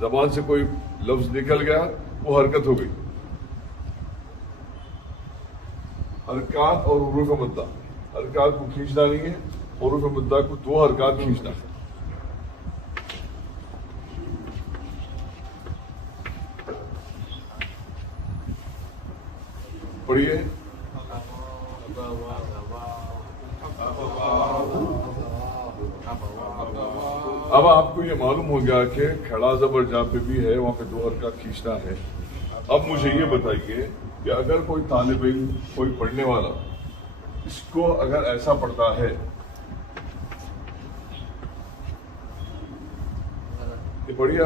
زبان سے کوئی لفظ نکل گیا وہ حرکت ہو گئی. حرکات اور حروف مدہ. حرکات کو کھینچنا نہیں ہے حروف مدہ کو 2 حرکات کھینچنا ہے. پڑھیے. اب آپ کو یہ معلوم ہو گیا کہ کھڑا زبر جہاں پہ بھی ہے وہاں پہ 2 حرکات کھینچنا ہے. اب مجھے یہ بتائیے کہ اگر کوئی طالب علم کوئی پڑھنے والا اس کو اگر ایسا پڑھتا ہے یہ پڑھیے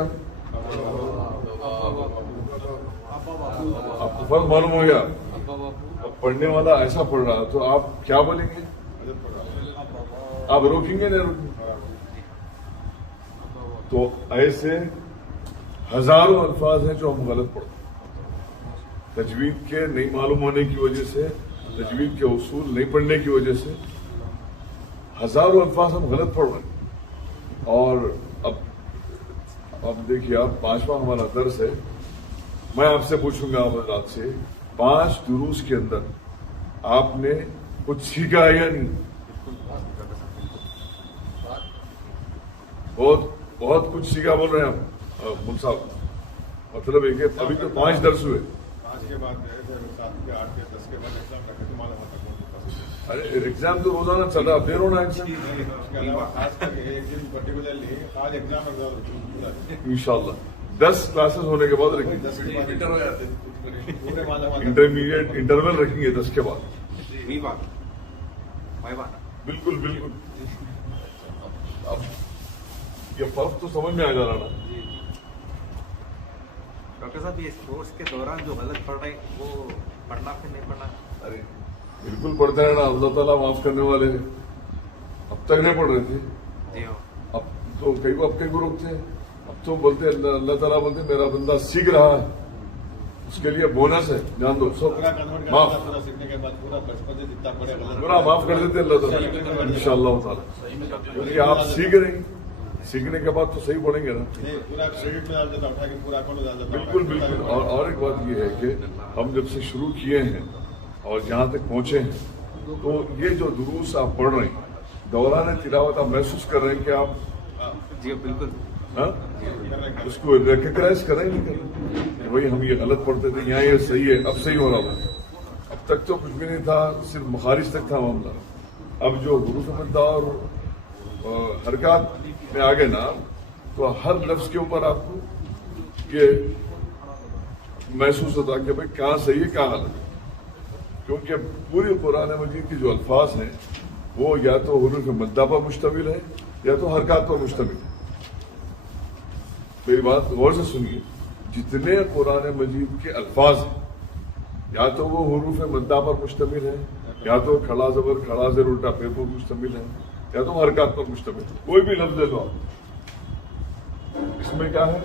آپ کو فرق معلوم ہو گیا. اب پڑھنے والا ایسا پڑھ رہا تو آپ کیا بولیں گے؟ آپ روکیں گے نہیں روکیں گے؟ تو ایسے ہزاروں الفاظ ہیں جو ہم غلط پڑھتے ہیں، تجوید کے نہیں معلوم ہونے کی وجہ سے، تجوید کے اصول نہیں پڑھنے کی وجہ سے ہزاروں الفاظ ہم غلط پڑھ رہے ہیں۔ اور اب دیکھیے آپ 5واں ہمارا درس ہے، میں آپ سے پوچھوں گا آپ حضرات سے 5 دروس کے اندر آپ نے کچھ سیکھا ہے یا نہیں؟ بہت کچھ سیکھا بول رہے ہیں آپ مل صاحب، مطلب ہے کہ ابھی تو 5 درس ہوئے، 5 کے بعد 7 کے 8 کے 10 کے بعد ایگزام رکھے تو معلوم ہوتا ہے۔ ارے ایگزام تو روزانہ چل رہا، دے رہو نا ایگزام اس کے علاوہ خاص کر کے ایک دن پرٹیکولرلی آج ایگزام انشاءاللہ 10 کلاسز ہونے کے بعد رکھیں گے، 10 کے بعد ہو جاتے پورے معلومات انٹرمیڈیٹ انٹرول رکھیں گے 10 کے بعد۔ بالکل بالکل، اب یہ فرق تو سمجھ میں آ جا رہا نا۔ ڈاکٹر صاحب یہ کورس کے دوران جو غلط پڑھ رہے ہیں وہ پڑھنا پھر نہیں پڑھنا؟ ارے بالکل پڑھتے ہیں نا، اللہ تعالیٰ معاف کرنے والے ہیں، اب تک نہیں پڑھ رہے تھے، جی ہاں، اب تو کئی کو روکتے ہیں، اب تو بولتے ہیں اللہ تعالیٰ بولتے ہیں میرا بندہ سیکھ رہا ہے، اس کے لیے بونس ہے، جان دو سب پورا کنورٹ معاف، کرنا، پورا سیکھنے کے بعد پورا بچپن سے جتنا پڑے غلط پورا معاف کر دیتے اللہ تعالیٰ انشاءاللہ تعالیٰ، کیونکہ آپ سیکھ رہے ہیں، سیکھنے کے بعد تو صحیح پڑھیں گے نا۔ نہیں، پورا کریڈٹ میں ڈال دیتا اٹھا کے پورا اکاؤنٹ ڈال دیتا بالکل بالکل، اور ایک بات یہ ہے کہ ہم جب سے شروع کیے ہیں اور جہاں تک پہنچے ہیں تو یہ جو دروس آپ پڑھ رہے ہیں دوران تلاوت آپ محسوس کر رہے ہیں کہ آپ جی بالکل، اس کو ریکگنائز کریں گے کہ وہی ہم یہ غلط پڑھتے تھے، یہاں یہ صحیح ہے، اب صحیح ہو رہا ہے۔ اب تک تو کچھ بھی نہیں تھا، صرف مخارج تک تھا معاملہ، اب جو حروف مدہ اور حرکات میں آگے نا تو ہر لفظ کے اوپر آپ کو یہ محسوس ہوتا کہ بھائی کہاں صحیح ہے کہاں غلط ہے، کیونکہ پوری قرآن مجید کے جو الفاظ ہیں وہ یا تو حروف مدہ پر مشتمل ہے یا تو حرکات پر مشتمل ہے۔ میری بات غور سے سنیے، جتنے قرآن مجید کے الفاظ ہیں یا تو وہ حروف مدہ پر مشتمل ہے یا تو کھڑا زبر کھڑا زیر الٹا پیر پر مشتمل ہے یا تو حرکات پر مشتمل ہے، کوئی بھی لفظ لے لو آپ، اس میں کیا ہے؟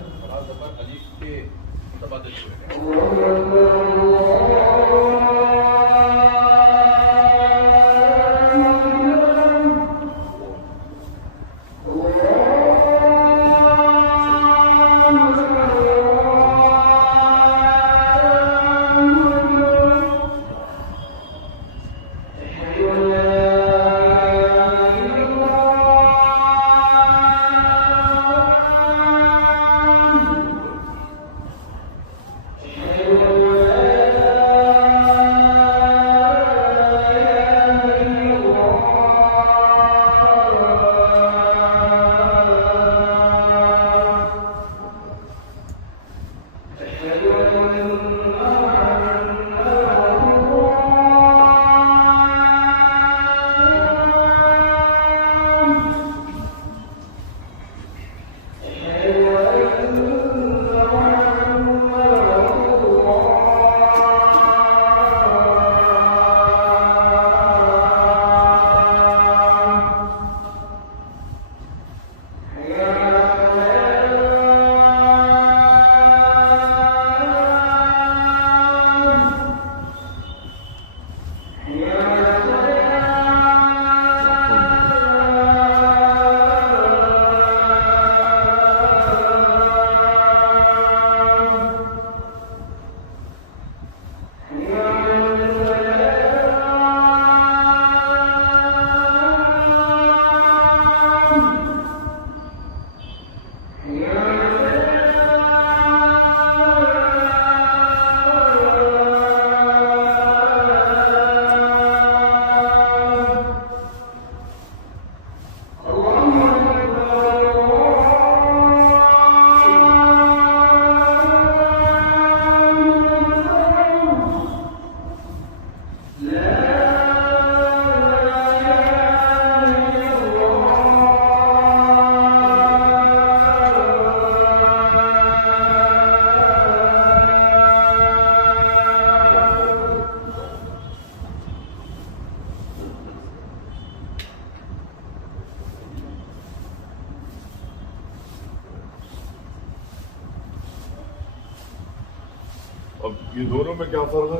اب یہ دونوں میں کیا فرق ہے؟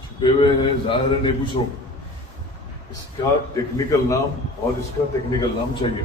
چھپے ہوئے ہیں ظاہر ہے نہیں پوچھ رہا ہوں. اس کا ٹیکنیکل نام اور اس کا ٹیکنیکل نام چاہیے.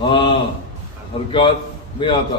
ہاں حرکات نہیں آتا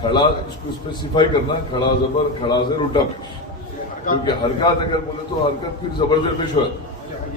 کھڑا اس کو اسپیسیفائی کرنا کھڑا زبر کھڑا زیر الٹا پیش. کیونکہ حرکات اگر بولے تو حرکت پھر زبر زیر پیش ہوا.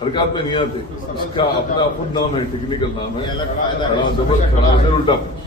حرکات میں نہیں آتے. اس کا اپنا خود نام ہے, ٹیکنیکل نام ہے یہ الگ فائدہ کھڑا ہے. زبر کھڑا زیر الٹا پیش.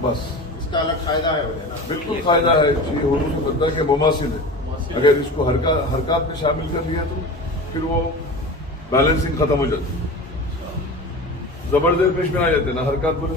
بس اس کا الگ فائدہ ہے وہ نا. بالکل فائدہ ہے جی. حروف مدہ کے مماثل ہے. اگر اس کو حرکات میں شامل کر لیا تو پھر وہ بیلنسنگ ختم ہو جاتی. زبر زیر پیش میں آ جاتے ہیں نا حرکات بولے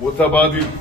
متبادل.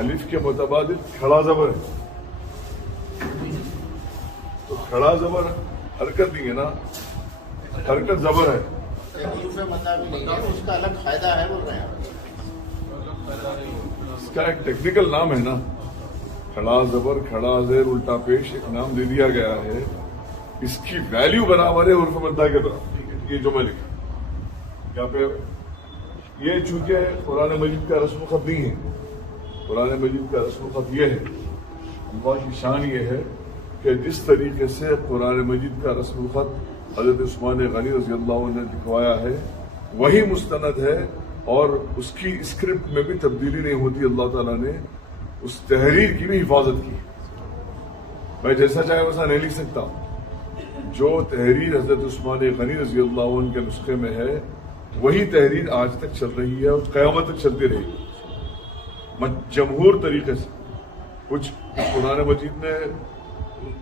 الف کے متبادل کھڑا زبر ہے. تو کھڑا زبر حرکت نہیں ہے نا, حرکت زبر ہے. حروف مدہ بھی نہیں ہے, اس کا الگ فائدہ ہے بول رہے ہیں. اس کا ایک ٹیکنیکل نام ہے نا, کھڑا زبر کھڑا زیر الٹا پیش ایک نام دے دیا گیا ہے. اس کی ویلیو برابر ہے حروف مدہ کے برابر. یہ جو میں لکھا یہاں پہ, یہ چونکہ قرآن مجید کا رسم الخط نہیں ہے. قرآن مجید کا رسم الخط یہ ہے, اللہ کی شان یہ ہے کہ جس طریقے سے قرآن مجید کا رسم الخط حضرت عثمان غنی رضی اللہ عنہ نے لکھوایا ہے وہی مستند ہے, اور اس کی اسکرپٹ میں بھی تبدیلی نہیں ہوتی. اللہ تعالیٰ نے اس تحریر کی بھی حفاظت کی. میں جیسا چاہے ویسا نہیں لکھ سکتا. جو تحریر حضرت عثمان غنی رضی اللہ عنہ کے نسخے میں ہے وہی تحریر آج تک چل رہی ہے اور قیامت تک چلتی رہے گی جمہور طریقے سے. کچھ قرآن مجید نے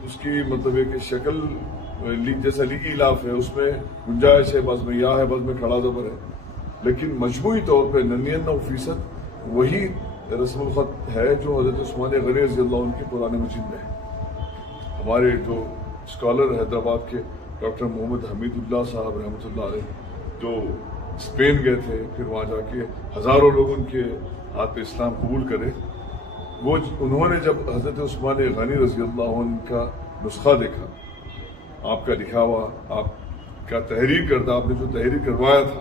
اس کی مطلب ہے کہ شکل جیسا ایلاف ہے, اس میں گنجائش ہے, بعض میں یا ہے, بعض میں کھڑا زبر ہے, لیکن مجموعی طور پہ 99% وہی رسم الخط ہے جو حضرت عثمان غنی رضی اللہ عنہ کی قرآن مجید میں ہے. ہمارے جو اسکالر حیدرآباد کے ڈاکٹر محمد حمید اللہ صاحب رحمۃ اللہ علیہ جو اسپین گئے تھے, پھر وہاں جا کے ہزاروں لوگ ان کے ہاتھ پہ اسلام قبول کرے, وہ انہوں نے جب حضرت عثمان غنی رضی اللہ عنہ کا نسخہ دیکھا, آپ کا لکھا ہوا, آپ کا تحریر کردہ, آپ نے جو تحریر کروایا تھا,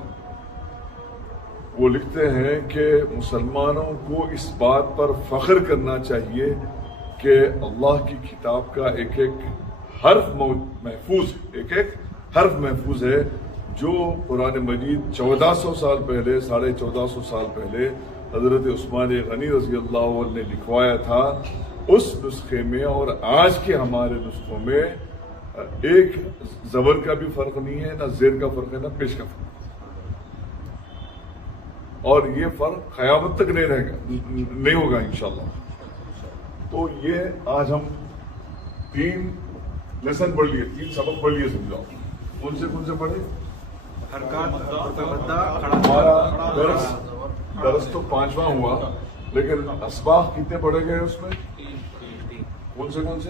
وہ لکھتے ہیں کہ مسلمانوں کو اس بات پر فخر کرنا چاہیے کہ اللہ کی کتاب کا ایک ایک حرف محفوظ ہے, ایک ایک حرف محفوظ ہے. جو قرآن مجید 1400 سال پہلے, 1450 سال پہلے حضرت عثمان غنی رضی اللہ عنہ نے لکھوایا تھا, اس نسخے میں اور آج کے ہمارے نسخوں میں ایک زبر کا بھی فرق نہیں ہے, نہ زیر کا فرق ہے, نہ پیش کا فرق. اور یہ فرق قیامت تک نہیں رہے گا, نہیں ہوگا انشاءاللہ. تو یہ آج ہم 3 لیسن پڑھ لیے, 3 سبق پڑھ لیے. سمجھاؤ کون سے پڑھے؟ ہمارا درس تو 5واں ہوا, لیکن اسباق کتنے پڑھے گئے اس میں؟ 3 کون سے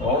اور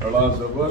کھڑا زبر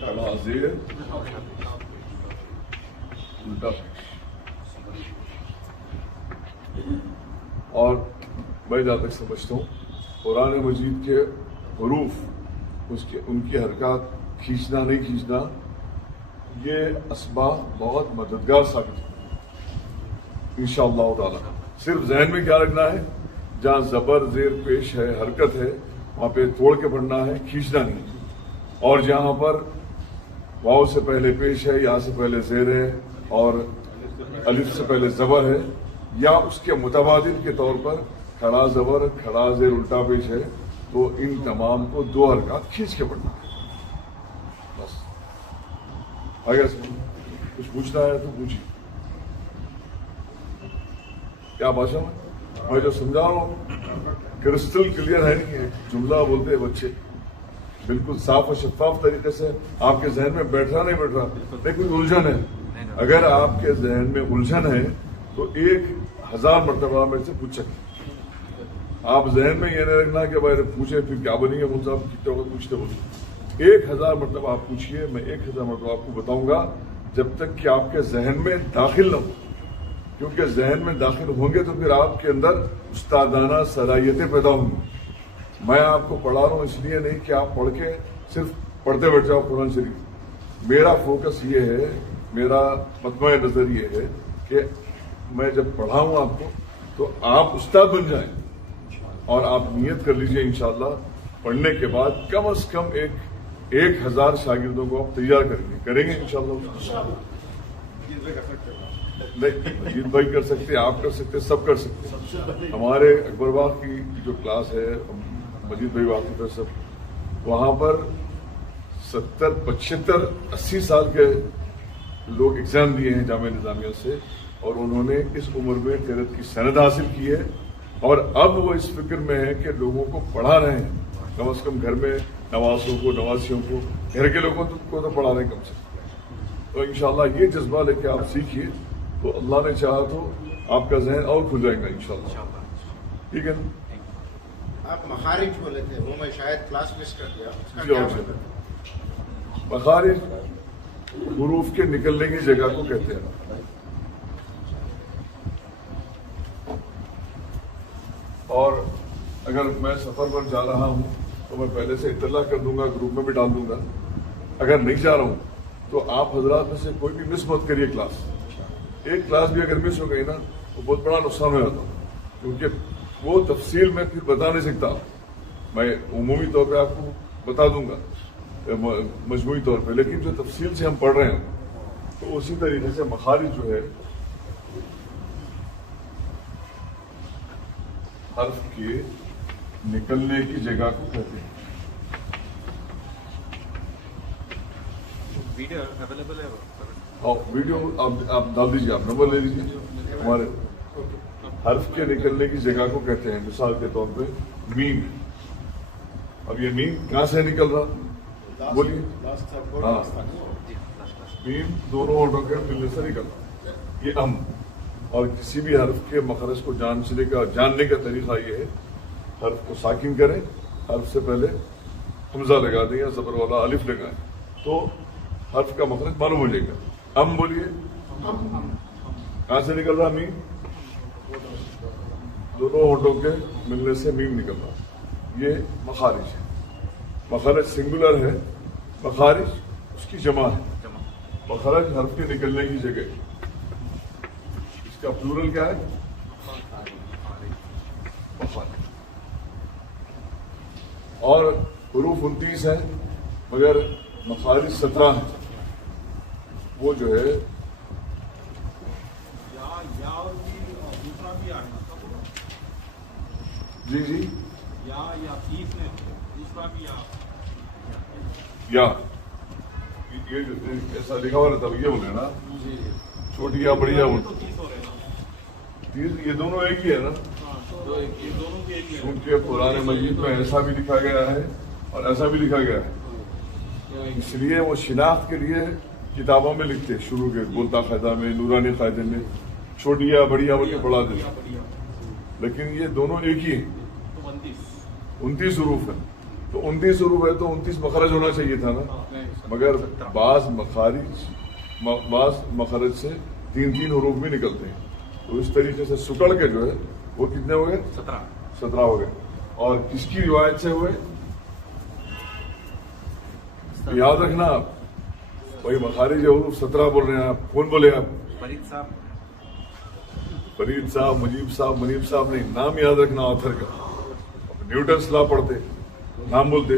کھڑا زیر الٹا پیش. اور میں جہاں تک سمجھتا ہوں قرآن مجید کے حروف ان کی حرکات کھینچنا نہیں کھینچنا, یہ اسباق بہت مددگار ثابت ہے انشاءاللہ تعالی. صرف ذہن میں کیا رکھنا ہے, جہاں زبر زیر پیش ہے, حرکت ہے, وہاں پہ توڑ کے پڑھنا ہے, کھینچنا نہیں. اور جہاں پر واو سے پہلے پیش ہے, یا سے پہلے زیر ہے, اور الف سے پہلے زبر ہے, یا اس کے متبادل کے طور پر کھڑا زبر کھڑا زیر الٹا پیش ہے, تو ان تمام کو 2 حرکات کھینچ کے پڑھنا ہے. بس اگر کچھ پوچھنا ہے تو پوچھیے. کیا بھاشا میں جو سمجھا رہا ہوں کرسٹل کلیئر ہے نہیں ہے. جملہ بولتے ہیں بچے بالکل صاف اور شفاف طریقے سے آپ کے ذہن میں بیٹھ رہا نہیں بیٹھ رہا نہیں کوئی الجھن ہے. اگر آپ کے ذہن میں الجھن ہے تو 1000 مرتبہ میرے سے پوچھ سکتے. آپ ذہن میں یہ نہیں رکھنا کہ بھائی پوچھیں پھر کیا بنیں گے مجھ سے آپ کتنے وقت پوچھتے بولتے. 1000 مرتبہ آپ پوچھیے, میں 1000 مرتبہ آپ کو بتاؤں گا جب تک کہ آپ کے ذہن میں داخل نہ ہو. کیونکہ ذہن میں داخل ہوں گے تو پھر آپ کے اندر استادانہ صلاحیتیں پیدا ہوں گی. میں آپ کو پڑھا رہا ہوں اس لیے نہیں کہ آپ پڑھ کے صرف پڑھتے بیٹھ جاؤ قرآن شریف. میرا فوکس یہ ہے, میرا مطمع نظر یہ ہے کہ میں جب پڑھاؤں آپ کو تو آپ استاد بن جائیں. اور آپ نیت کر لیجئے انشاءاللہ پڑھنے کے بعد کم از کم 1000 شاگردوں کو آپ تیار کریں گے انشاءاللہ. نہیں مجید بھائی کر سکتے, آپ کر سکتے, سب کر سکتے. ہمارے اکبر باغ کی جو کلاس ہے مجید بھائی واقف ہے سب, وہاں پر 70 75 80 سال کے لوگ ایگزام دیے ہیں جامعہ نظامیہ سے, اور انہوں نے اس عمر میں قرأت کی سند حاصل کی ہے. اور اب وہ اس فکر میں ہے کہ لوگوں کو پڑھا رہے ہیں, کم از کم گھر میں نواسوں کو, نواسیوں کو, گھر کے لوگوں کو تو پڑھا رہے ہیں کم سے کم. تو انشاءاللہ یہ جذبہ لے کے آپ سیکھیے تو اللہ نے چاہا تو آپ کا ذہن اور کھل جائے گا انشاءاللہ. ٹھیک ہے نا. آپ مخارج بولے تھے, وہ میں شاید کلاس مس کر دیا, اس کا جی, کیا اور مطلب ہے؟ مخارج حروف کے نکلنے کی جگہ کو کہتے ہیں. اور اگر میں سفر پر جا رہا ہوں تو میں پہلے سے اطلاع کر دوں گا, گروپ میں بھی ڈال دوں گا. اگر نہیں جا رہا ہوں تو آپ حضرات میں سے کوئی بھی مس مت کریے کلاس. ایک کلاس بھی اگر مس ہو گئی نا تو بہت بڑا نقصان ہو جاتا, کیونکہ وہ تفصیل میں پھر بتا نہیں سکتا. میں عمومی طور پہ آپ کو بتا دوں گا مجموعی طور پہ, لیکن جو تفصیل سے ہم پڑھ رہے ہیں تو اسی طریقے سے مخارج جو ہے حرف کے نکلنے کی جگہ کو کہتے ہیں. ویڈیو اویلیبل ہے اور ویڈیو آپ ڈال دیجیے, آپ نمبر لے لیجیے. ہمارے حرف کے نکلنے کی جگہ کو کہتے ہیں. مثال کے طور پہ میم. اب یہ میم کہاں سے نکل رہا بولیے. ہاں, میم دونوں ہونٹوں کے ملنے سے نکل رہا. یہ ام. اور کسی بھی حرف کے مخرج کو جاننے کا طریقہ یہ ہے, حرف کو ساکن کریں, حرف سے پہلے حمزہ لگا دیں یا زبر والا الف لگائیں تو حرف کا مخرج معلوم ہو جائے گا. ام بولیے. کہاں سے نکل رہا میم؟ دونوں ہونٹوں کے ملنے سے میم نکل رہا. یہ مخارج ہے. مخرج سنگولر ہے, مخارج اس کی جمع ہے. مخرج حرف کے نکلنے کی جگہ. اس کا پلورل کیا ہے؟ مخارج. اور حروف 29 ہیں مگر مخارج 17 ہیں. وہ جو ہے یا اور بھی دوسرا بھی آ رہا جی جی یا 30 میں دوسرا بھی یا یہ جو ایسا لکھا ہوا رہتا یہ بولے نا, چھوٹی یا بڑی یا تو 30 ہو رہے نا. یہ دونوں ایک ہی ہے نا. یہ دونوں کے ایک ہی ہے. کیونکہ قرآن مجید میں ایسا بھی لکھا گیا ہے اور ایسا بھی لکھا گیا ہے. اس لیے وہ شناخت کے لیے کتابوں میں لکھتے شروع کے بولتا قاعدہ میں, نورانی قاعدے میں چھوٹی یا بڑی یا بول کے پڑھا دیتے. لیکن یہ دونوں ایک ہی ہیں. 29 حروف ہیں تو 29 حروف ہے تو 29 مخرج ہونا چاہیے تھا نا. مگر بعض مخرج سے 3 حروف بھی نکلتے ہیں. تو اس طریقے سے سکڑ کے جو ہے وہ کتنے ہو گئے؟ 17 ہو گئے. اور کس کی روایت سے ہوئے یاد رکھنا آپ. وہی مخارج حروف 17 بول رہے ہیں آپ. کون بولے آپ؟ فرید صاحب, فرید صاحب, مجیب صاحب, منیب صاحب نہیں. نام یاد رکھنا آتھر کا. نیوٹنس لا پڑھتے نام بولتے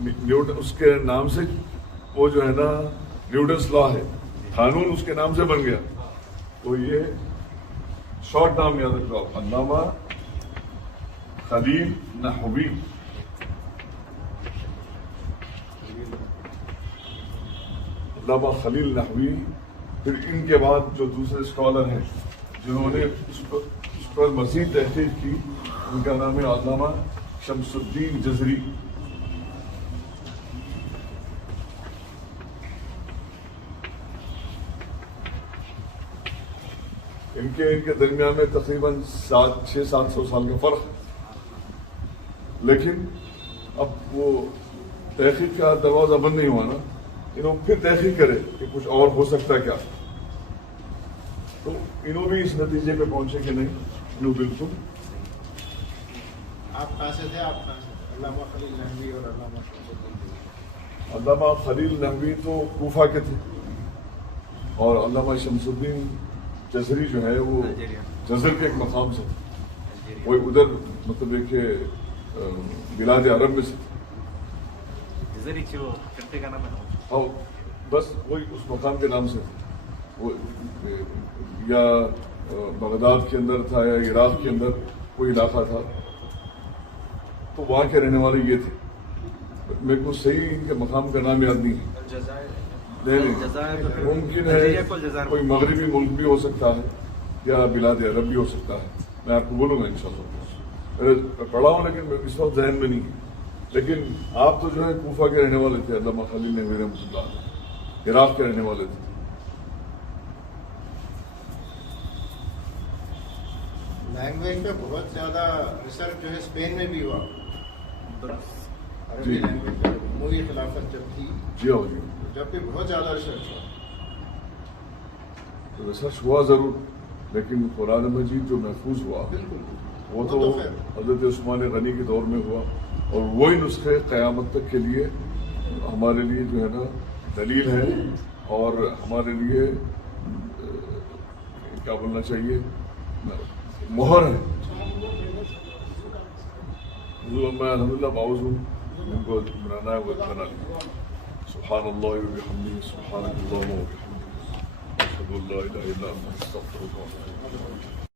نیوٹن, اس کے نام سے وہ جو ہے نا نیوٹنس لا ہے, قانون اس کے نام سے بن گیا. تو یہ شارٹ نام یاد رکھو آپ. علامہ خلیل نحوی. علامہ خلیل نحوی. پھر ان کے بعد جو دوسرے اسکالر ہیں جنہوں نے اس کو پر مزید تحقیق کی. ان کا نام ہے علامہ شمس الدین جزری. ان کے درمیان میں تقریباً 600-700 سال کا فرق ہے. لیکن اب وہ تحقیق کا دروازہ بند نہیں ہوا نا, انہوں پھر تحقیق کرے کہ کچھ اور ہو سکتا ہے کیا, تو انہوں بھی اس نتیجے پہ پہنچے کہ نہیں, انہوں بالکل. آپ کہاں سے تھے؟ آپ کہاں سے تھے؟ علامہ خلیل نحوی اور علامہ شمس الدین. علامہ خلیل نحوی تو کوفہ کے تھے, اور علامہ شمس الدین جزری جو ہے وہ جزر کے ایک مقام سے تھے, وہ ادھر مطلب ہے کہ بلاد عرب میں سے تھے. اور بس وہی اس مقام کے نام سے تھے. وہ یا بغداد کے اندر تھا یا عراق کے اندر کوئی علاقہ تھا, تو وہاں کے رہنے والے یہ تھے. میرے کو صحیح ان کے مقام کا نام یاد نہیں ہے. نہیں, ممکن ہے کوئی مغربی ملک بھی ہو سکتا ہے یا بلاد عرب بھی ہو سکتا ہے. میں آپ کو بولوں گا انشاءاللہ. میں پڑھا ہوں لیکن اس وقت ذہن میں نہیں ہے. لیکن آپ تو جو ہے کوفہ کے رہنے والے تھے, علامہ خلیل نحوی رحمۃ اللہ عراق کے رہنے والے تھے. لینگویج پہ بہت زیادہ ریسرچ جو ہے اسپین میں بھی ہوا. عربی جی. لینگویج پہ جمہوری خلافت جب تھی, جی ہو جی, جب بھی بہت زیادہ ریسرچ ہوا. تو ریسرچ ہوا ضرور, لیکن قرآن مجید جو محفوظ ہوا بالکل وہ تو حضرت عثمان غنی کے دور میں ہوا, اور وہی نسخے قیامت تک کے لیے ہمارے لیے جو ہے نا دلیل ہے, اور ہمارے لیے کیا بولنا چاہیے, مہر ہے. میں الحمدللہ باؤز ہوں, ان کو بنانا ہے وہ بنا لیا. سبحان اللہ و بحمدہ, سبحانک اللہم و بحمدک, اشہد ان لا الہ الا انت, استغفرک و اتوب الیک.